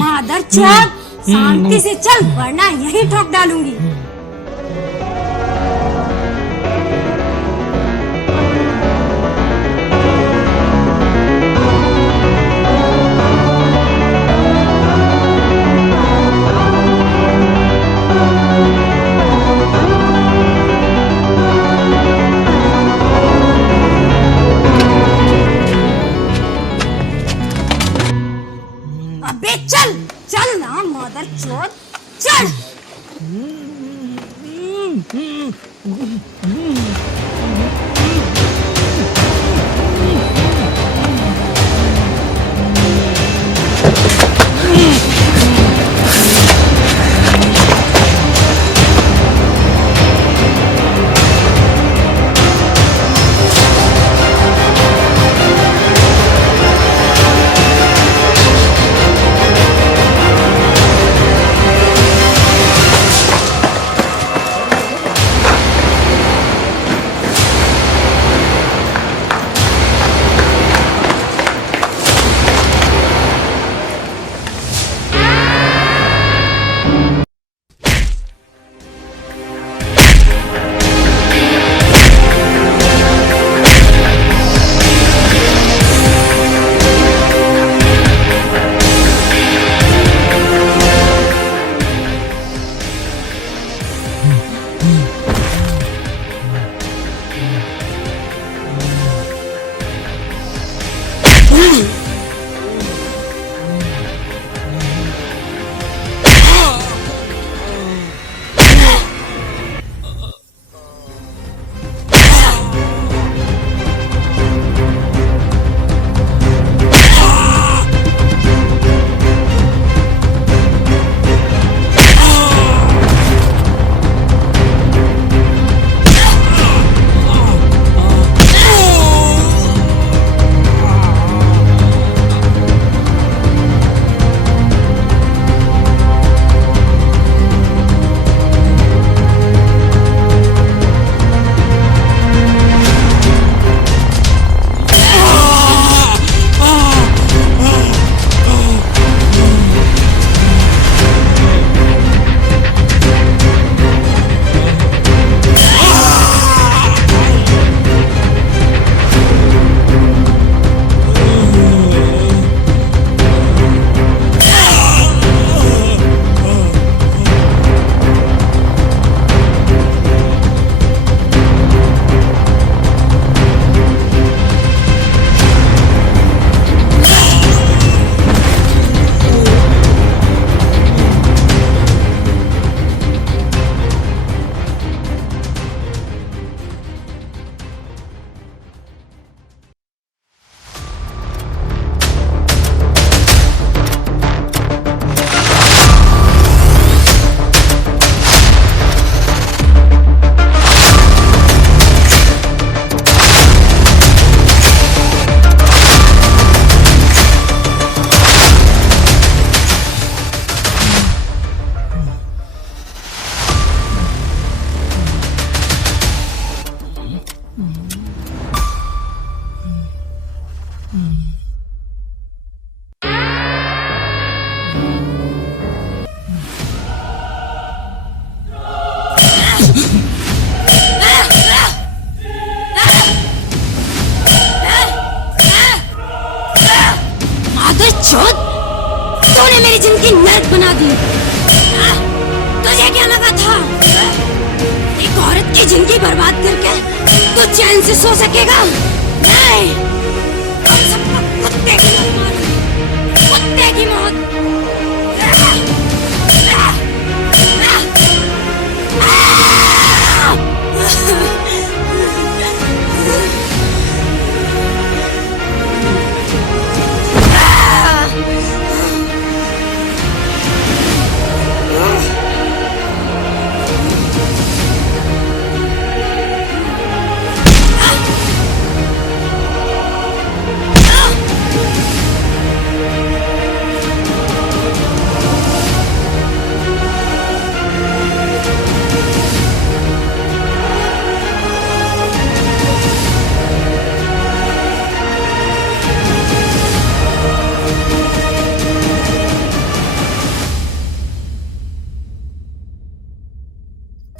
मादरचोद, शांति से चल वरना यही ठोक डालूंगी। अबे चल चल ना मादरचोद, चल। मादरचोद, तूने मेरी जिंदगी नर्क बना दी। तुझे क्या लगा था एक औरत की जिंदगी बर्बाद करके तू चैन से सो सकेगा? नहीं, हम सबको कुत्ते की मौत मारूंगी, कुत्ते की मौत।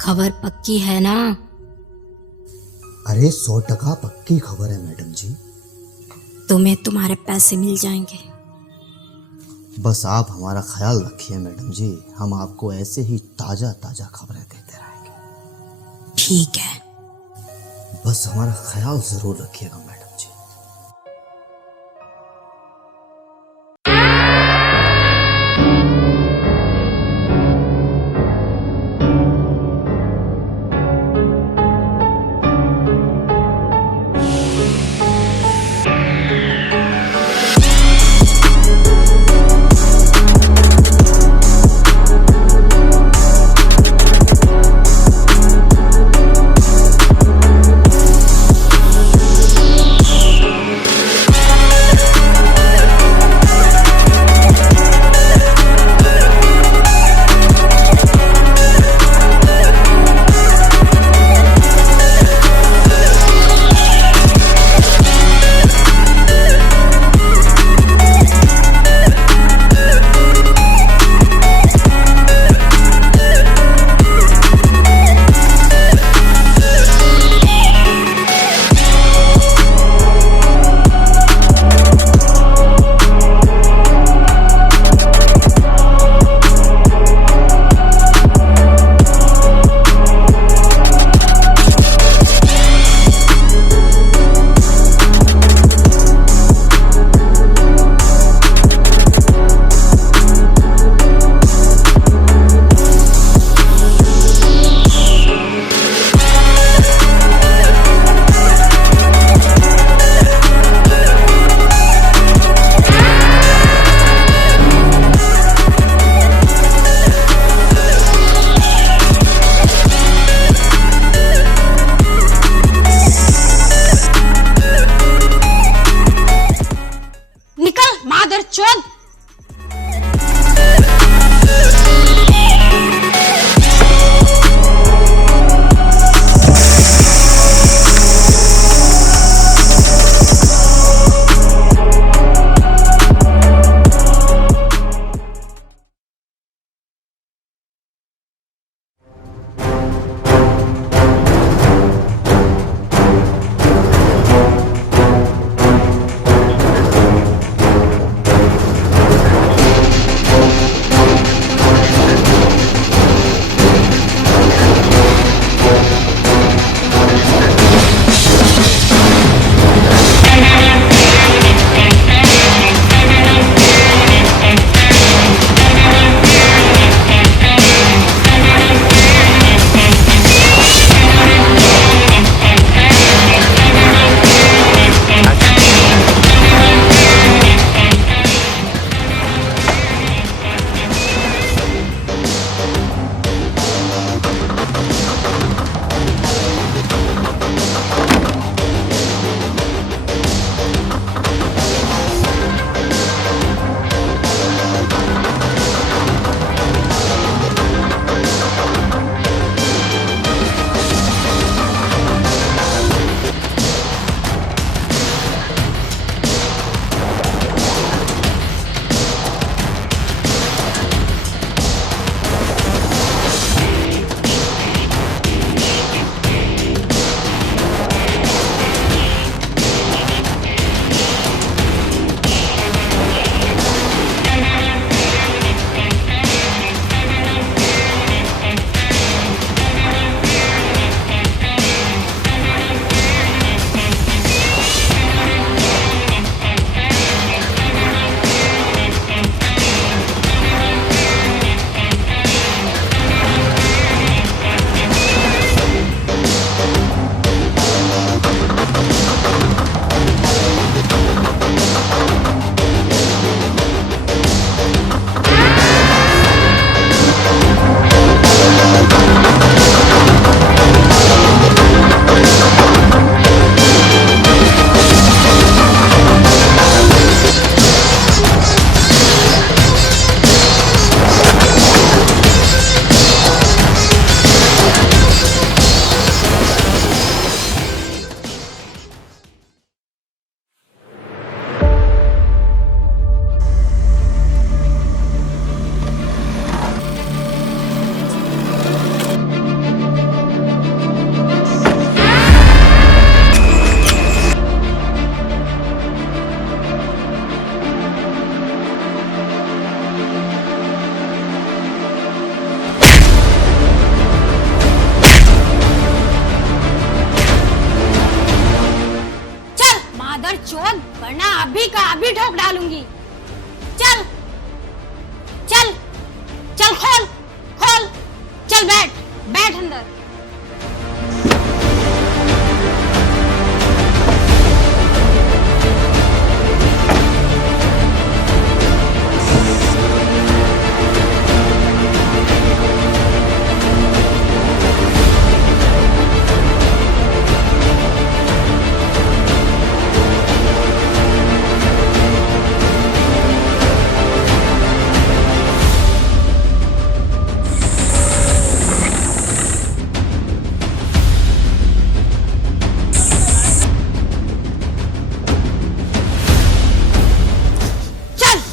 खबर पक्की है ना? अरे 100% पक्की खबर है मैडम जी। तुम्हें तुम्हारे पैसे मिल जाएंगे। बस आप हमारा ख्याल रखिए मैडम जी, हम आपको ऐसे ही ताजा ताजा खबरें देते रहेंगे। ठीक है। बस हमारा ख्याल जरूर रखिएगा मैडम जी। मादरचोद। का अभी ठोक डालूंगी। चल चल चल, खोल खोल, चल बैठ बैठ अंदर।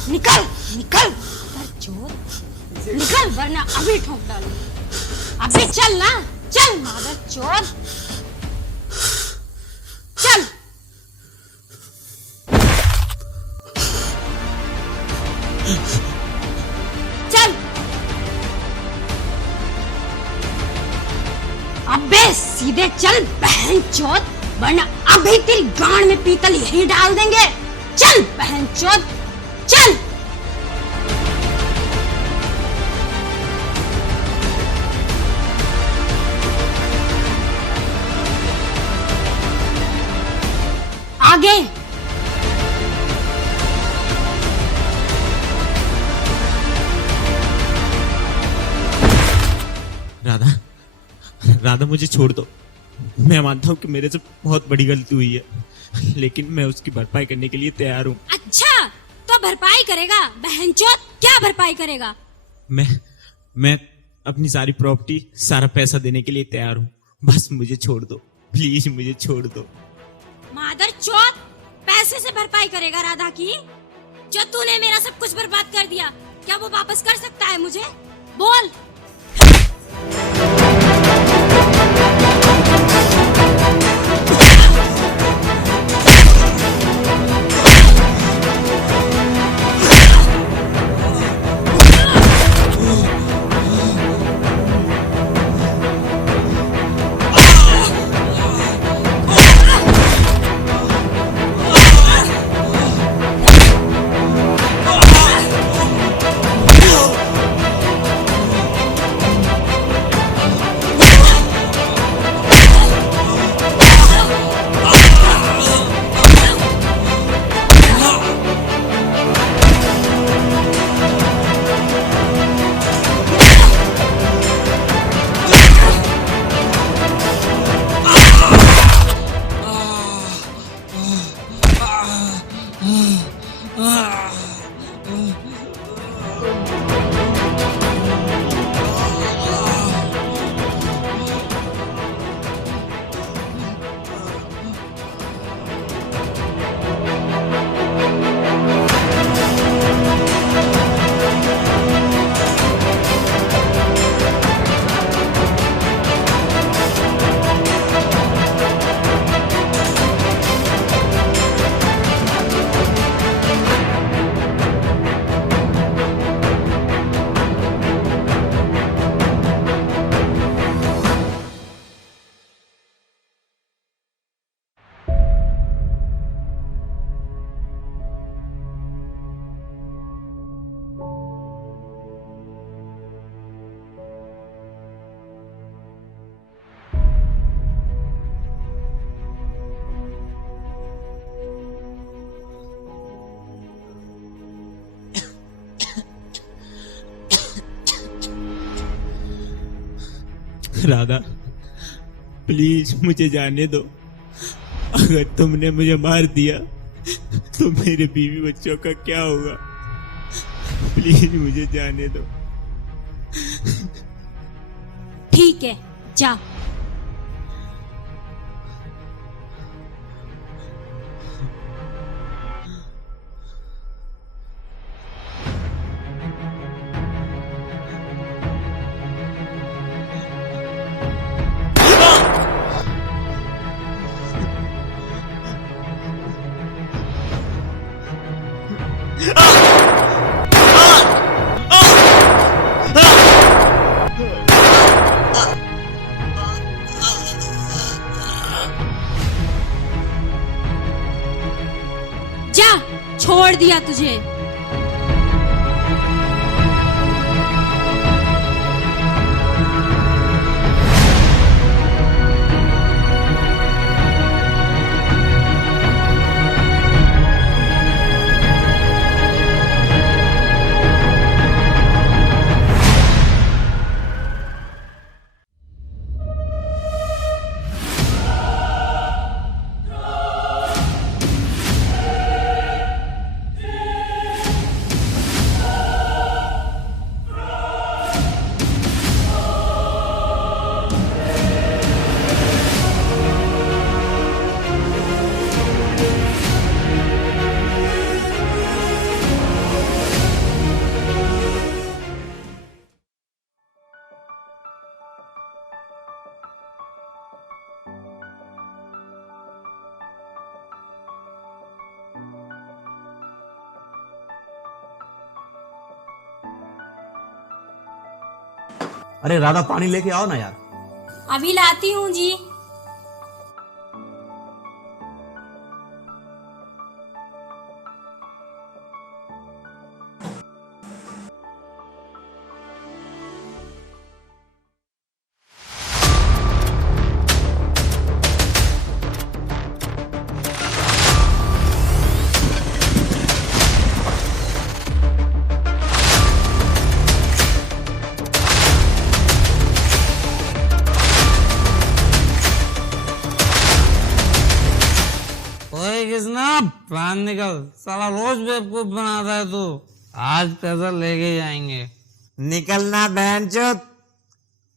निकल निकल चोर, निकल वरना अभी ठोक डालूंगी। अभी चल ना, चल मादर चोर, चल। चल अबे सीधे चल बहन चोद, वरना अभी तेरी गांड में पीतल यही डाल देंगे। चल बहन चोद, चल। आगे। राधा, राधा मुझे छोड़ दो। मैं मानता हूँ कि मेरे से बहुत बड़ी गलती हुई है, लेकिन मैं उसकी भरपाई करने के लिए तैयार हूँ। अच्छा तो भरपाई करेगा बहनचोद, क्या भरपाई करेगा? मैं अपनी सारी प्रॉपर्टी, सारा पैसा देने के लिए तैयार हूँ। बस मुझे छोड़ दो, प्लीज मुझे छोड़ दो। मादर चोद, पैसे से भरपाई करेगा राधा की? जो तूने मेरा सब कुछ बर्बाद कर दिया, क्या वो वापस कर सकता है मुझे? बोल। राधा प्लीज मुझे जाने दो। अगर तुमने मुझे मार दिया तो मेरे बीवी बच्चों का क्या होगा? प्लीज मुझे जाने दो। ठीक है, जा। दिया तुझे। अरे राधा, पानी लेके आओ ना यार। अभी लाती हूँ जी। बाहर निकल, साला रोज बेवकूफ बनाता है तू। आज पैसा लेके जाएंगे। निकलना बहनचोद,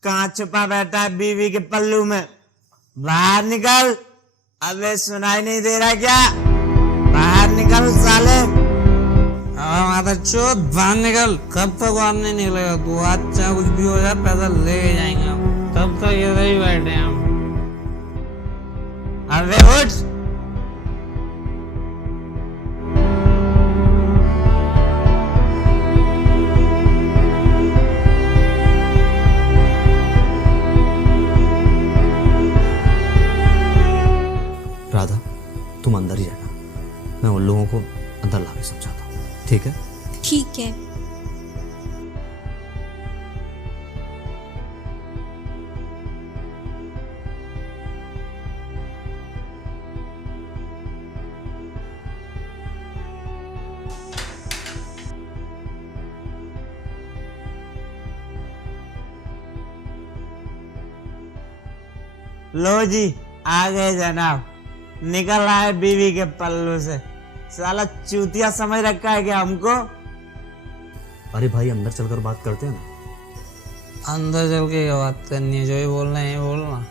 कहाँ छुपा बैठा है बीवी के पल्लू में? बाहर निकल। अबे सुनाई नहीं दे रहा क्या? बाहर निकल साले। माता चोद, बाहर निकल। कब तक बाहर नहीं निकलेगा तू? आज चाहे कुछ भी हो जाए, पैसा लेके जाएंगे हम। तब तक इधर ही बैठे हैं हम। अबे उठ। राधा, तुम अंदर ही रहना, मैं उन लोगों को अंदर लाके समझाता हूँ, ठीक है? ठीक है। लो जी, आ गए जनाब। निकल आए बीवी के पल्लू से। साला चूतिया समझ रखा है क्या हमको? अरे भाई, अंदर चलकर बात करते हैं ना। अंदर चल के क्या बात करनी है? जो ही बोलना है बोलना।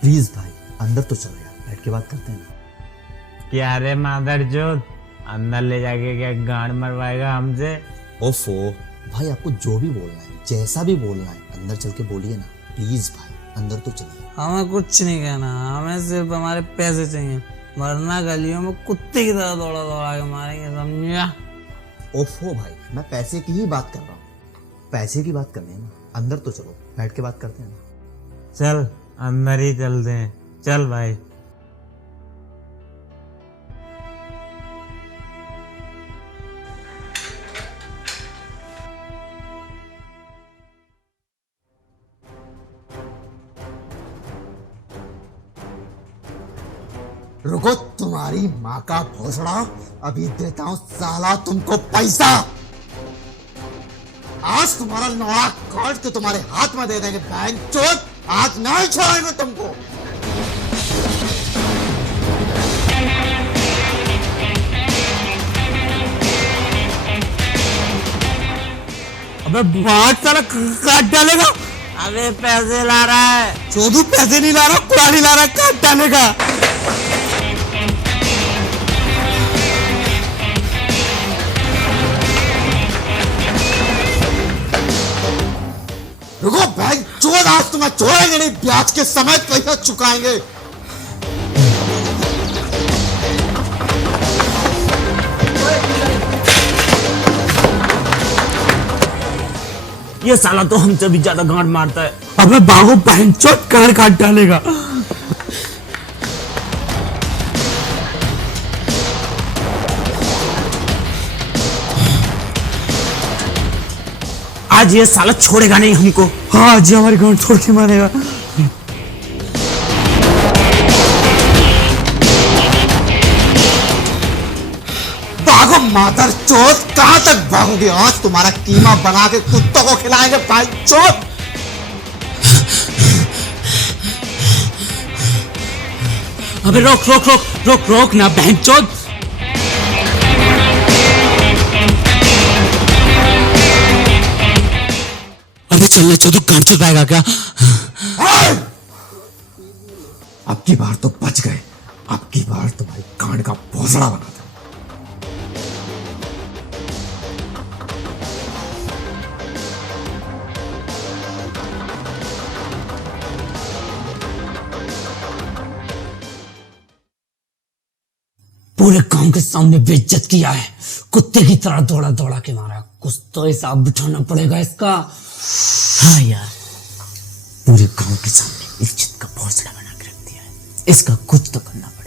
प्लीज भाई, अंदर तो चलो यार, बैठ के बात करते हैं ना। क्या रे मादरचोद, अंदर ले जाके क्या गांड मरवाएगा हमसे? ओफो भाई, आपको जो भी बोलना है, जैसा भी बोलना है, अंदर चल के बोलिए ना प्लीज भाई, अंदर तो चलिए। हमें कुछ नहीं कहना, हमें सिर्फ हमारे पैसे चाहिए, वरना गलियों में कुत्ते की तरह दौड़ा दौड़ा के मारेंगे, समझा? ओफो भाई, मैं पैसे की ही बात कर रहा हूँ। पैसे की बात करनी है ना, अंदर तो चलो, बैठ के बात करते हैं ना। चल अंदर ही चलते हैं, चल भाई। रुको तुम्हारी माँ का भोसड़ा, अभी देता हूँ साला तुमको पैसा। आज तुम्हारा नौड़ा काट के तुम्हारे हाथ में दे देंगे बहनचोद, आज नहीं छोड़ेंगे तुमको। अबे बात साला काट डालेगा। अबे पैसे ला रहा है। चोदू पैसे नहीं ला रहा, कुरानी ला रहा, काट डालेगा। रुको बहनचोद, आज तुम्हें छोड़ेंगे नहीं, ब्याज के समेत पैसा चुकाएंगे। ये साला तो हमसे भी ज्यादा गांड मारता है। अबे भागो, बहनचोद कार काट डालेगा। आज ये साला छोड़ेगा नहीं हमको। हाँ आज ये हमारी गांड छोड़ के मारेगा। भागो मादर चोद, कहां तक भागोगे? आज तुम्हारा कीमा बना के कुत्तों को खिलाएंगे भाई चोद। अबे रोक रोक रोक रोक रोक ना बहन चोद। अबे चलना चोदू, कान चुद पाएगा क्या? अब की बार तो बच गए, अब की बार तुम्हारी कांड का भोसड़ा बना था। पूरे गांव के सामने बेइज्जत किया है, कुत्ते की तरह दौड़ा दौड़ा के मारा। कुछ तो हिसाब बिठाना पड़ेगा इसका। हाँ यार, पूरे गांव के सामने इज्जत का भोसड़ा बना के रख दिया है, इसका कुछ तो करना पड़ेगा।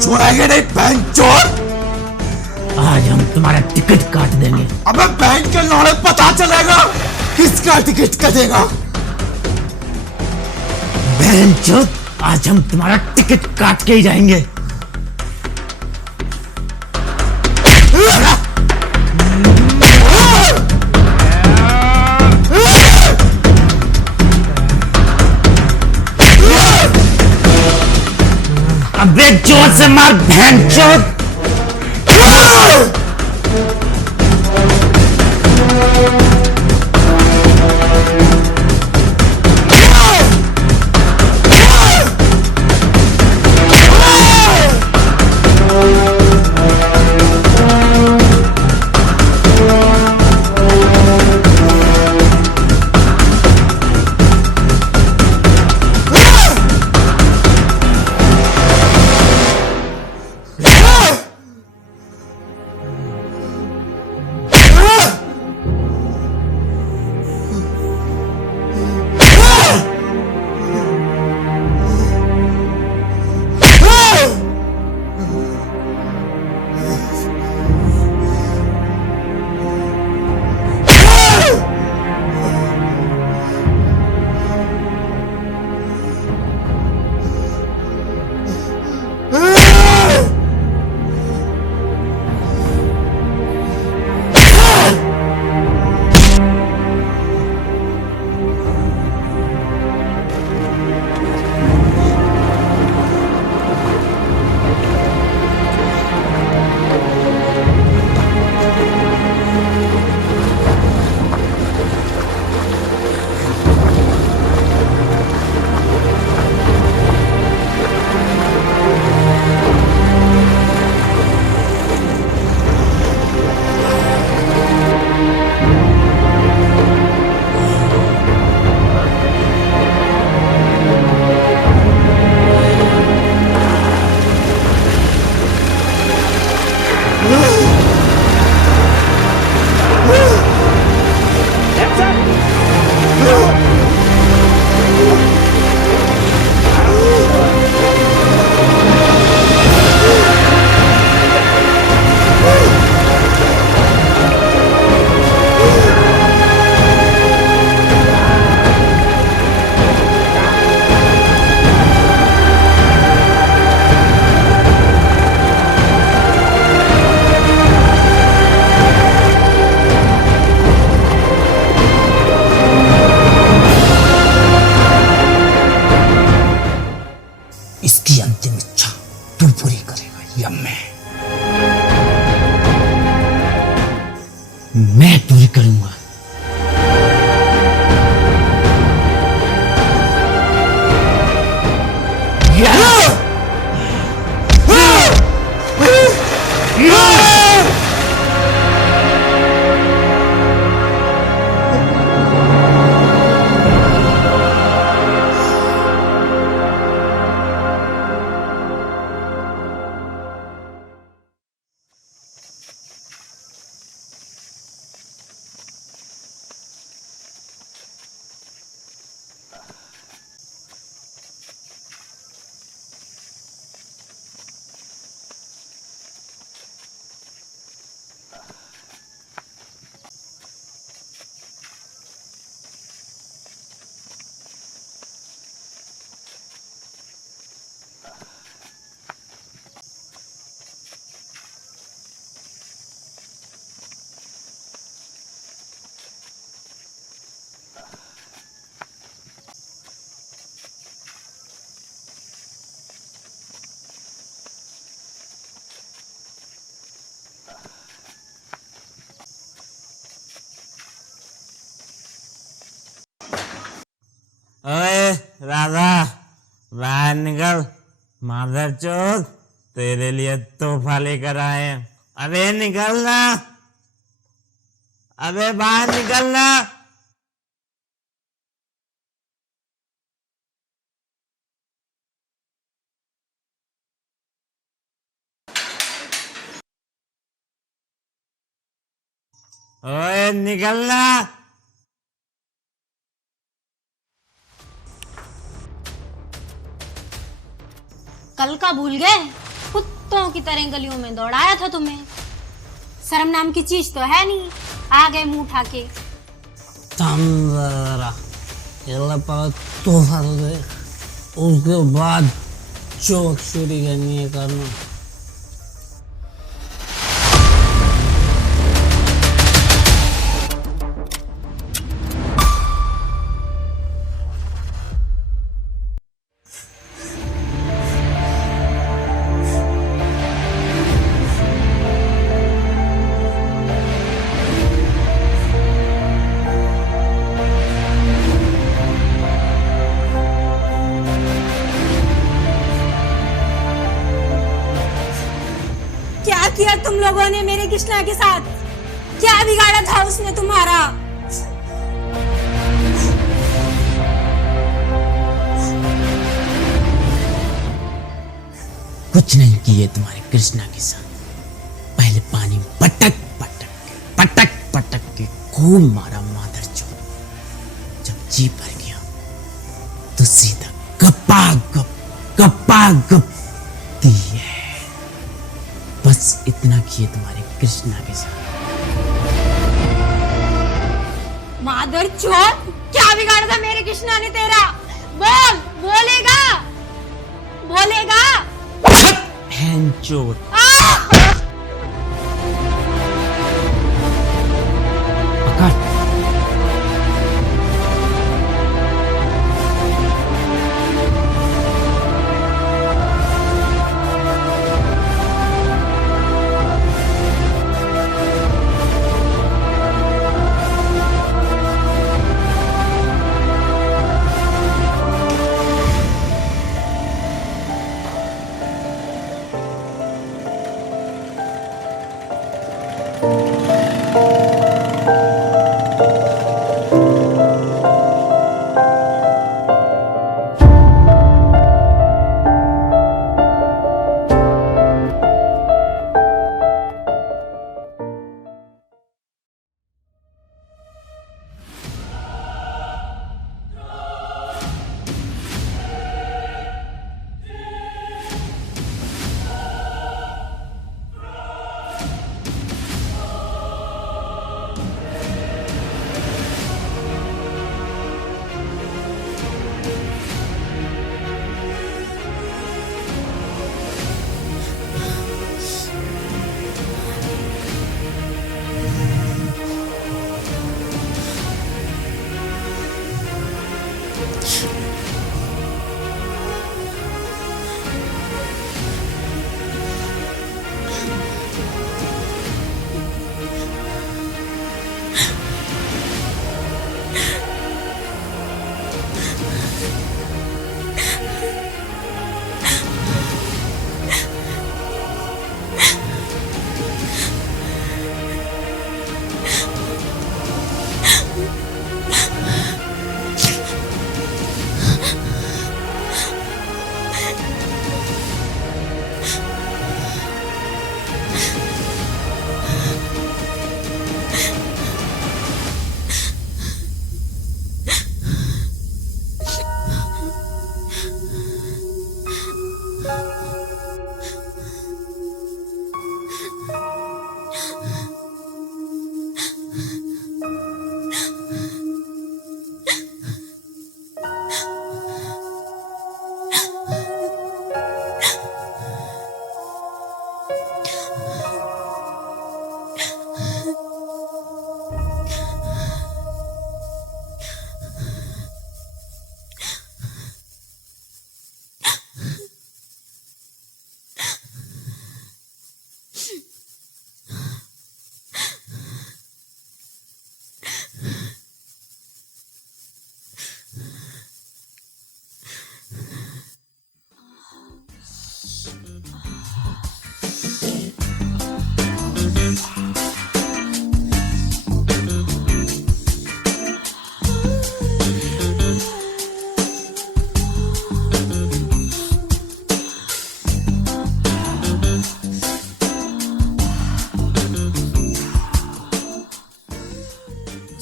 छोड़ेंगे नहीं बहन चोर। आज हम तुम्हारा टिकट काट देंगे। अबे बहन के लौड़े पता चलेगा किसका टिकट कटेगा। बहन चोद, आज हम तुम्हारा टिकट काट के ही जाएंगे। अबे जोर से मार बहन चोद। मैं पूरी करूंगा। ओए राधा, बाहर निकल। मादरचोद, तेरे लिए तोहफा लेकर आए हैं। अबे निकलना, अबे बाहर निकलना। ओए निकलना। कल का भूल गए? कुत्तों की तरह गलियों में दौड़ाया था तुम्हें। शर्म नाम की चीज तो है नहीं, आ गए मुंह उठा के। तंदरा तोहफा तो दे, उसके बाद जो चोरी करनी है करना। क्या किया तुम लोगों ने मेरे कृष्णा के साथ? क्या बिगाड़ा था उसने तुम्हारा? कुछ नहीं किए तुम्हारे कृष्णा के साथ। पहले पानी पटक पटक के खूब मारा मादरचोद। जब जी भर गया तो सीधा गप्पा गप दिए। बस इतना किए तुम्हारे कृष्णा के साथ। मादर चोद, क्या बिगाड़ा था मेरे कृष्णा ने तेरा? बोल, बोलेगा? चोर पकड़।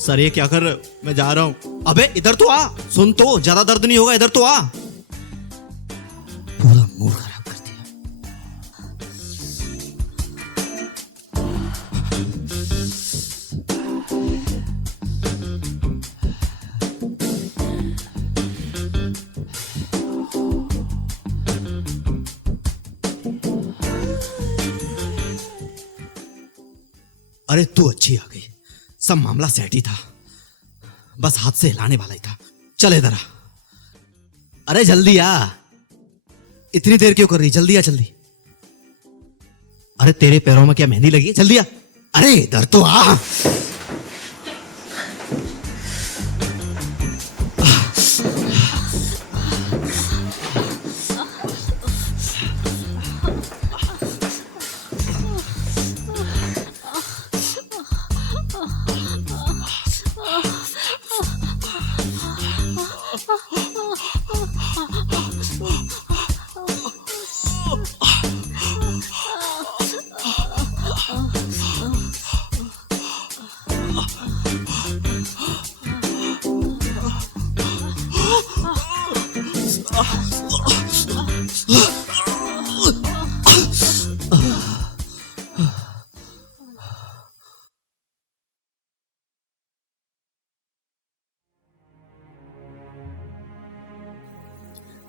सर ये क्या कर रहे हो? मैं जा रहा हूँ। अबे इधर तो आ, सुन तो, ज्यादा दर्द नहीं होगा, इधर तो आ। पूरा मूड खराब कर दिया। अरे तू अच्छी आ गई, सब मामला सेट ही था, बस हाथ से हिलाने वाला ही था। चल इधर आ। अरे जल्दी आ, इतनी देर क्यों कर रही? जल्दी आ जल्दी। अरे तेरे पैरों में क्या मेहंदी लगी है? जल्दी आ। अरे इधर तो आ।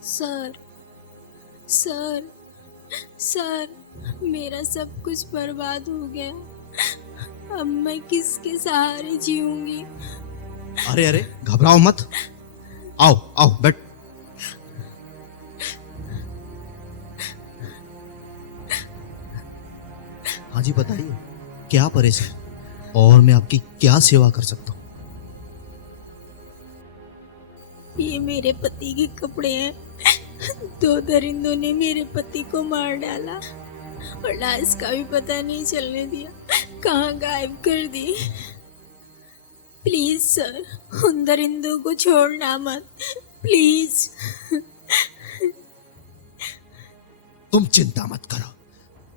सर सर सर, मेरा सब कुछ बर्बाद हो गया। अब मैं किसके सहारे जीऊंगी? अरे अरे घबराओ मत, आओ आओ बैठ। हाँ जी बताइए, क्या परेशान और मैं आपकी क्या सेवा कर सकता हूँ? ये मेरे पति के कपड़े हैं। 2 दरिंदों ने मेरे पति को मार डाला और लाश का भी पता नहीं चलने दिया, कहाँ गायब कर दी। प्लीज सर, उन दरिंदों को छोड़ना मत, प्लीज। तुम चिंता मत करो,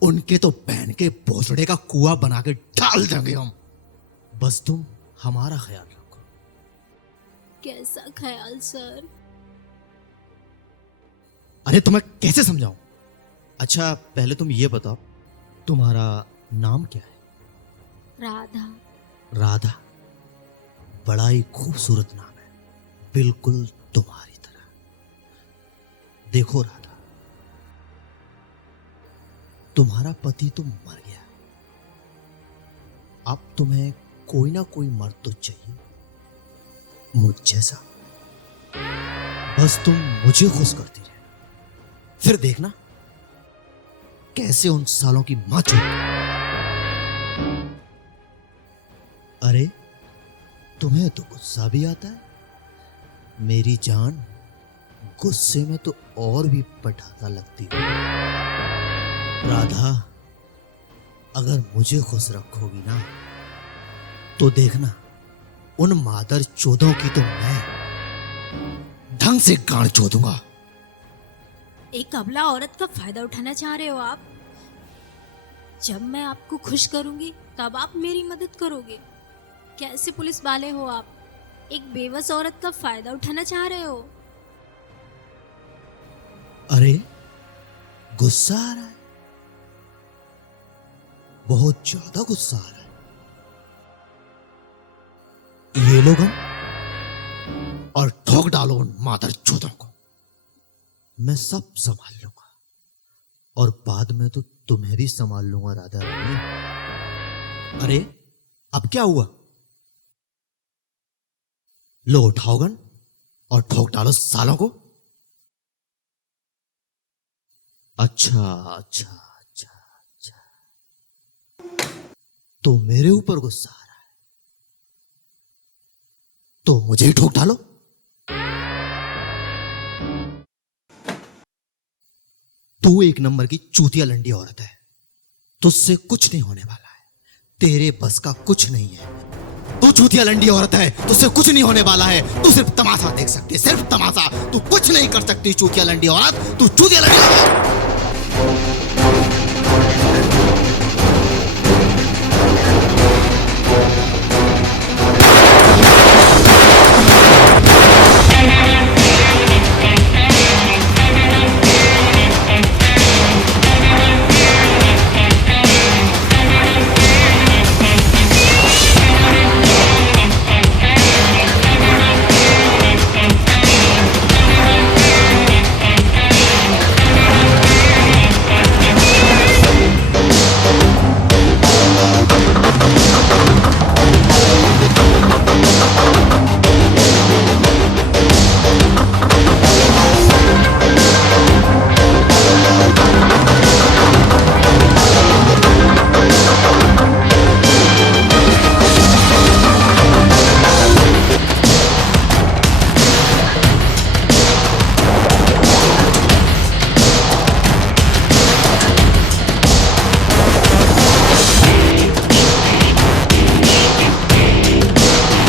उनके तो पहन के भोसड़े का कुआं बना के डाल देंगे हम। बस तुम हमारा ख्याल रखो। कैसा ख्याल सर? अरे तुम्हें कैसे समझाऊं? अच्छा पहले तुम ये बताओ, तुम्हारा नाम क्या है? राधा। राधा, बड़ा ही खूबसूरत नाम है, बिल्कुल तुम्हारी तरह। देखो राधा, तुम्हारा पति तो मर गया, अब तुम्हें कोई ना कोई मर्द तो चाहिए, मुझ जैसा। बस तुम मुझे खुश करती रहे, फिर देखना कैसे उन सालों की मां चुप। अरे तुम्हें तो गुस्सा भी आता है? मेरी जान, गुस्से में तो और भी पटाखा लगती है। राधा, अगर मुझे खुश रखोगी ना तो देखना उन मादर चोदों की तो मैं ढंग से गांड चोदूंगा। एक अबला औरत का फायदा उठाना चाह रहे हो आप? जब मैं आपको खुश करूंगी तब आप मेरी मदद करोगे? कैसे पुलिस वाले हो आप? एक बेबस औरत का फायदा उठाना चाह रहे हो? अरे गुस्सा आ रहा है, बहुत ज्यादा गुस्सा आ रहा है। ये लो गम और ठोक डालो उन मादर चोदों को। मैं सब संभाल लूंगा और बाद में तो तुम्हें भी संभाल लूंगा राधा रानी। अरे अब क्या हुआ? लो उठाओ गन और ठोक डालो सालों को। अच्छा अच्छा अच्छा अच्छा, तो मेरे ऊपर गुस्सा आ रहा है तो मुझे ही ठोक डालो। तू एक नंबर की चूतिया लंडी औरत है, तुझसे कुछ नहीं होने वाला है, तेरे बस का कुछ नहीं है। तू चूतिया लंडी औरत है, तुझसे कुछ नहीं होने वाला है। तू सिर्फ तमाशा देख सकती है, सिर्फ तमाशा। तू कुछ नहीं कर सकती चूतिया लंडी औरत, तू चूतिया लंडी औरत।